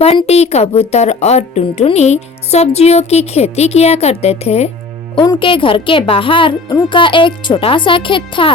बंटी, कबूतर और टुनटुनी सब्जियों की खेती किया करते थे। उनके घर के बाहर उनका एक छोटा सा खेत था।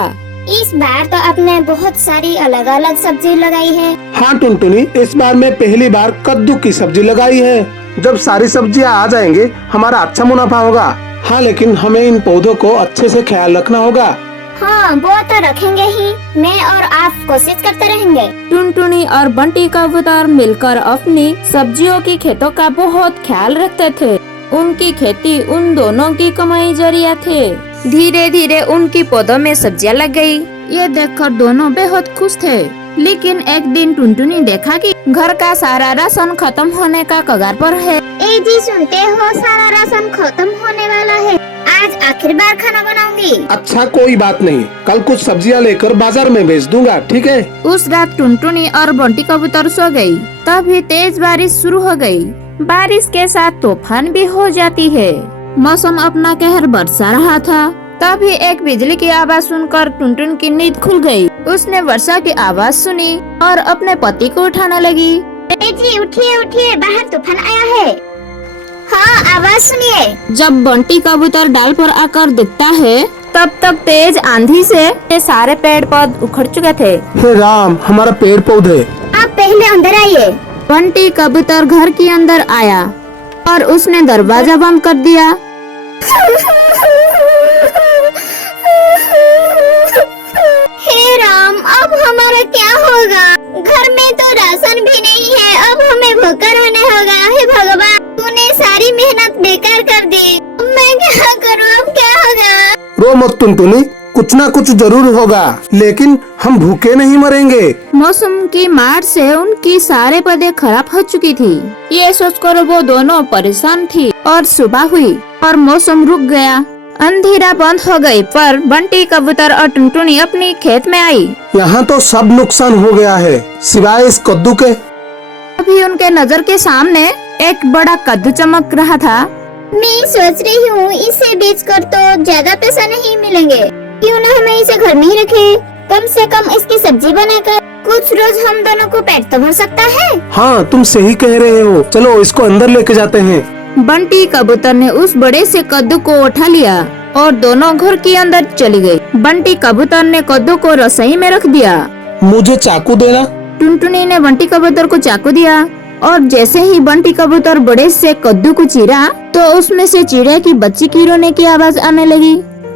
इस बार तो आपने बहुत सारी अलग अलग सब्जी लगाई है। हाँ टुनटुनी, इस बार मैं पहली बार कद्दू की सब्जी लगाई है। जब सारी सब्जियाँ आ जाएंगे हमारा अच्छा मुनाफा होगा। हाँ, लेकिन हमें इन पौधों को अच्छे से ख्याल रखना होगा। हाँ, वो तो रखेंगे ही। मैं और आप कोशिश करते रहेंगे। टुनटुनी और बंटी कबूतर मिलकर अपनी सब्जियों की खेतों का बहुत ख्याल रखते थे। उनकी खेती उन दोनों की कमाई जरिया थे। धीरे धीरे उनकी पौधों में सब्जियां लग गई। ये देखकर दोनों बेहद खुश थे। लेकिन एक दिन टुनटुनी देखा कि घर का सारा राशन खत्म होने का कगार पर है। ए जी, सुनते हो, सारा राशन खत्म होने वाला है। आज आखिर बार खाना बनाऊंगी। अच्छा, कोई बात नहीं, कल कुछ सब्जियाँ लेकर बाजार में बेच दूंगा, ठीक है। उस रात टुनटुनी और बंटी कबूतर सो गई। तभी तेज बारिश शुरू हो गई। बारिश के साथ तूफान भी हो जाती है। मौसम अपना कहर बरसा रहा था। तभी एक बिजली की आवाज सुनकर टुनटुन की नींद खुल गई। उसने वर्षा की आवाज सुनी और अपने पति को उठाने लगी। ए जी, उठिए उठिए, बाहर तूफान आया है। हाँ, आवाज सुनिए। जब बंटी कबूतर डाल पर आकर दिखता है तब तक तेज आंधी से सारे पेड़ पौधे उखड़ चुके थे। हे राम, हमारा पेड़ पौधे। आप पहले अंदर आइए। बंटी कबूतर घर के अंदर आया और उसने दरवाजा बंद कर दिया। हे राम, अब हमारा क्या होगा? घर में तो राशन भी नहीं है। अब हमें भूखा रहना होगा। हे भगवान, तूने सारी मेहनत बेकार कर दी। अब मैं क्या करूं? अब क्या होगा? रो मत टुनटुनी, कुछ ना कुछ जरूर होगा, लेकिन हम भूखे नहीं मरेंगे। मौसम की मार से उनकी सारे पौधे खराब हो चुकी थी। ये सोचकर वो दोनों परेशान थी। और सुबह हुई और मौसम रुक गया। अंधेरा बंद हो गई, पर बंटी कबूतर और टुनटुनी अपनी खेत में आई। यहाँ तो सब नुकसान हो गया है, सिवाय इस कद्दू के। अभी उनके नजर के सामने एक बड़ा कद्दू चमक रहा था। मैं सोच रही हूँ, इसे बेचकर तो ज्यादा पैसा नहीं मिलेंगे। क्यों न हमें इसे घर में ही रखे। कम से कम इसकी सब्जी बनाकर कुछ रोज हम दोनों को पेट तो भर सकता है। हाँ, तुम सही कह रहे हो। चलो इसको अंदर लेके जाते हैं। बंटी कबूतर ने उस बड़े से कद्दू को उठा लिया और दोनों घर के अंदर चली गई। बंटी कबूतर ने कद्दू को रसोई में रख दिया। मुझे चाकू देना। टुनटुनी ने बंटी कबूतर को चाकू दिया और जैसे ही बंटी कबूतर बड़े से कद्दू को चीरा तो उसमें से चिड़िया की बच्ची की रोने की आवाज आने लगी।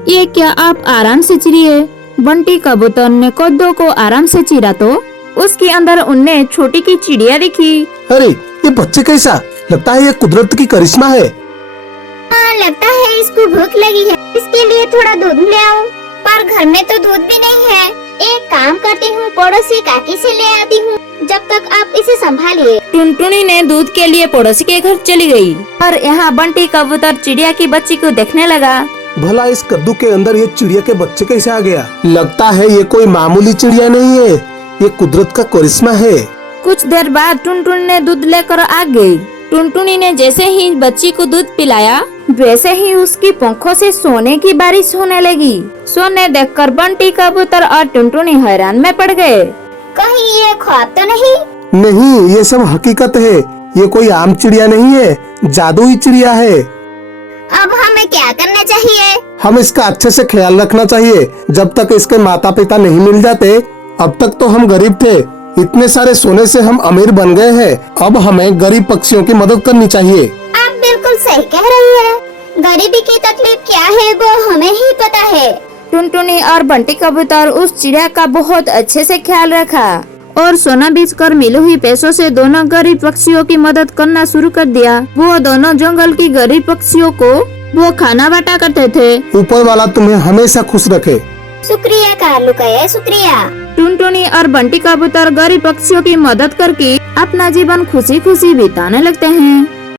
ये क्या, आप आराम से चीरिए। बंटी कबूतर ने कद्दू को आराम से चीरा तो उसके अंदर उन्हें छोटी की चिड़िया दिखी। अरे, ये बच्चे कैसा? लगता है ये कुदरत की करिश्मा है। हाँ, लगता है इसको भूख लगी है। इसके लिए थोड़ा दूध ले आऊं, पर घर में तो दूध भी नहीं है। एक काम करती हूँ, पड़ोसी काकी से ले आती हूँ। जब तक आप इसे संभालिए। टुनटुनी ने दूध के लिए पड़ोसी के घर चली गई और यहाँ बंटी कबूतर चिड़िया की बच्ची को देखने लगा। भला इस कद्दू के अंदर ये चिड़िया के बच्चे कैसे आ गया? लगता है ये कोई मामूली चिड़िया नहीं है, ये कुदरत का करिश्मा है। कुछ देर बाद टुनटुनी ने दूध लेकर आ गई। टुनटुनी ने जैसे ही बच्ची को दूध पिलाया वैसे ही उसकी पंखों से सोने की बारिश होने लगी। सोने देखकर बंटी कबूतर और टुनटुनी हैरान में पड़ गए। कहीं ये ख्वाब तो नहीं? नहीं, ये सब हकीकत है। ये कोई आम चिड़िया नहीं है, जादुई चिड़िया है। अब हमें क्या करना चाहिए? हम इसका अच्छे से ख्याल रखना चाहिए। जब तक इसके माता पिता नहीं मिल जाते, अब तक तो हम गरीब थे। इतने सारे सोने से हम अमीर बन गए हैं। अब हमें गरीब पक्षियों की मदद करनी चाहिए। आप बिल्कुल सही कह रही है। गरीबी की तकलीफ क्या है वो हमें ही पता है। टुनटुनी और बंटी कबूतर उस चिड़िया का बहुत अच्छे से ख्याल रखा और सोना बेचकर मिली हुई पैसों से दोनों गरीब पक्षियों की मदद करना शुरू कर दिया। वो दोनों जंगल की गरीब पक्षियों को वो खाना बांटा करते थे। ऊपर वाला तुम्हें हमेशा खुश रखे। शुक्रिया कालू का, शुक्रिया। टुनटुनी और बंटी कबूतर गरीब पक्षियों की मदद करके अपना जीवन खुशी खुशी बिताने लगते हैं।